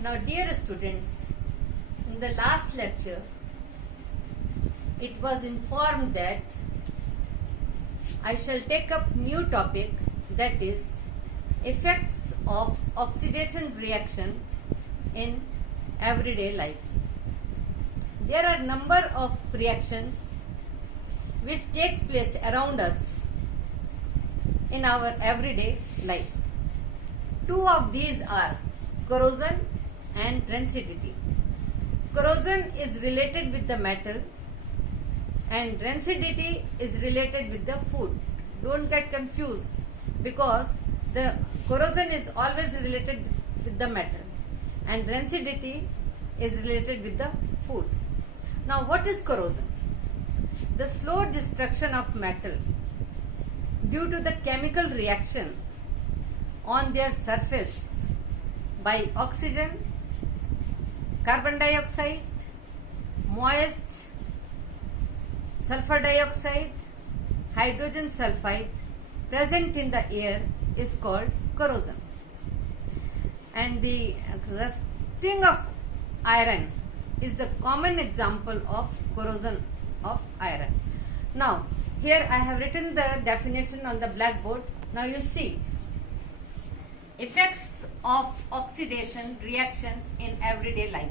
Now, dear students, in the last lecture, it was informed that I shall take up new topic, that is effects of oxidation reaction in everyday life. There are number of reactions which takes place around us in our everyday life. Two of these are corrosion and rancidity. Corrosion is related with the metal and rancidity is related with the food. Don't get confused, because the corrosion is always related with the metal and rancidity is related with the food. Now, what is corrosion? The slow destruction of metal due to the chemical reaction on their surface by oxygen, carbon dioxide, moist, sulfur dioxide, hydrogen sulfide present in the air is called corrosion. And the rusting of iron is the common example of corrosion of iron. Now, here I have written the definition on the blackboard. Now you see, effects of oxidation reaction in everyday life.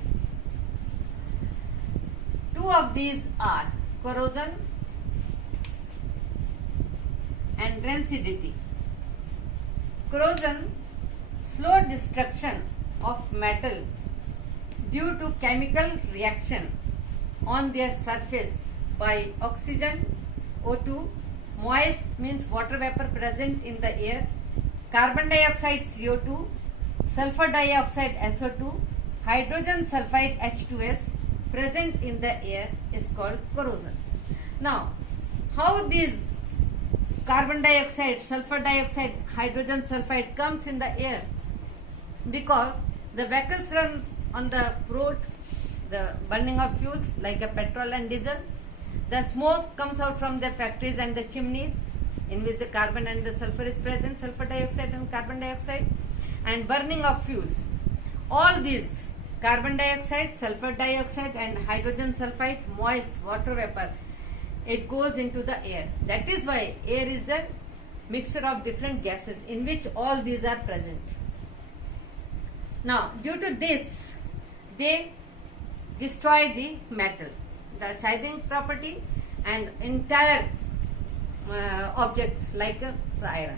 Two of these are corrosion and rancidity. Corrosion, slow destruction of metal due to chemical reaction on their surface by oxygen, O2, moist means water vapor present in the air, carbon dioxide CO2, sulfur dioxide SO2, hydrogen sulfide H2S present in the air is called corrosion. Now, how these carbon dioxide, sulfur dioxide, hydrogen sulfide comes in the air? Because the vehicles run on the road, the burning of fuels like a petrol and diesel, the smoke comes out from the factories and the chimneys in which the carbon and the sulfur is present, sulfur dioxide and carbon dioxide, and burning of fuels. All these carbon dioxide, sulfur dioxide and hydrogen sulfide, moist water vapor, it goes into the air. That is why air is the mixture of different gases in which all these are present. Now, due to this, they destroy the metal, the sheathing property and entire object like iron.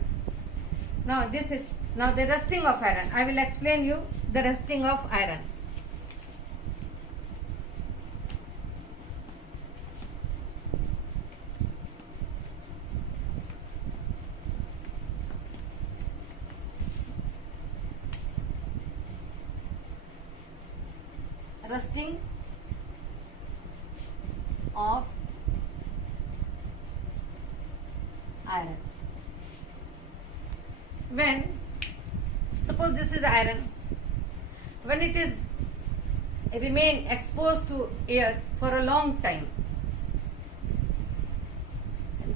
Now, this is now the rusting of iron. I will explain you the rusting of iron. Rusting of iron. When, suppose this is iron, when it is remain exposed to air for a long time,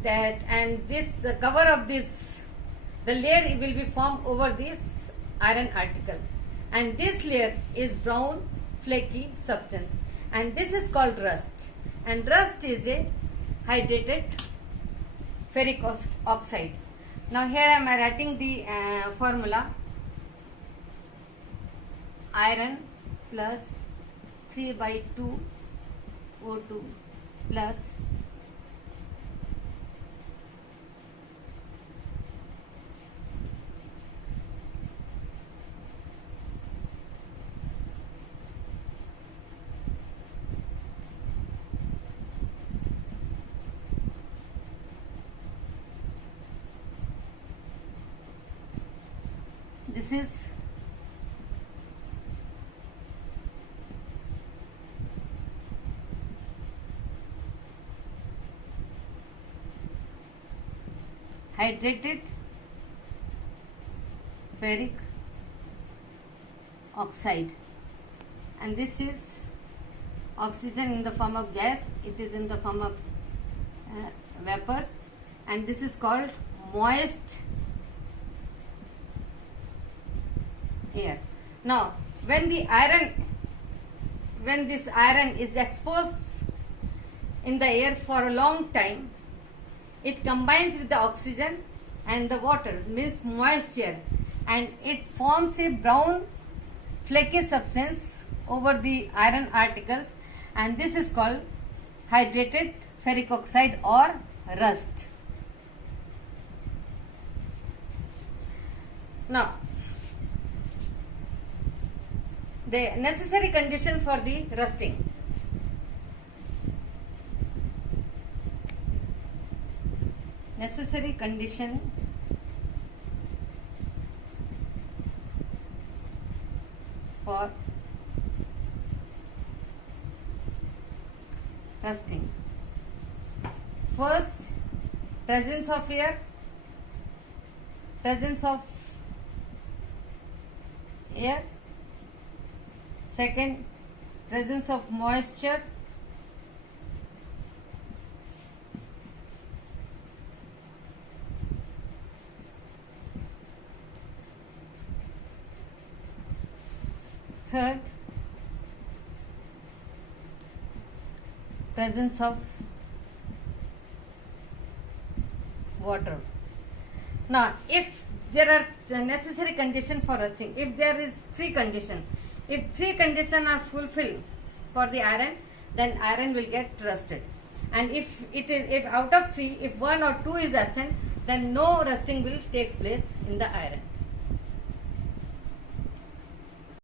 that and this the cover of this, the layer will be formed over this iron article, and this layer is brown flaky substance, and this is called rust, and rust is a hydrated ferric oxide. Now here I am writing the formula: iron plus 3/2 O2 plus this is hydrated ferric oxide, and this is oxygen in the form of gas, it is in the form of vapor, and this is called moist air. Now when this iron is exposed in the air for a long time, it combines with the oxygen and the water, means moisture, and it forms a brown flaky substance over the iron articles, and this is called hydrated ferric oxide or rust. Now, the necessary condition for the rusting. Necessary condition for rusting. First, presence of air, second, presence of moisture, third, presence of water. Now, if there are the necessary condition for rusting, if there is three conditions, if three conditions are fulfilled for the iron, then iron will get rusted. And if out of three, if one or two is absent, then no rusting will take place in the iron.